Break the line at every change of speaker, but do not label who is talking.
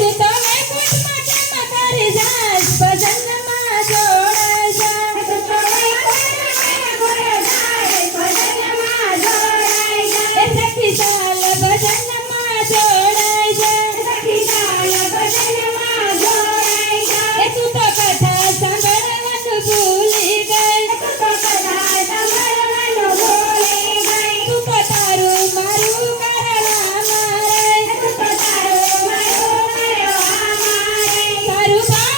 Este Lisa!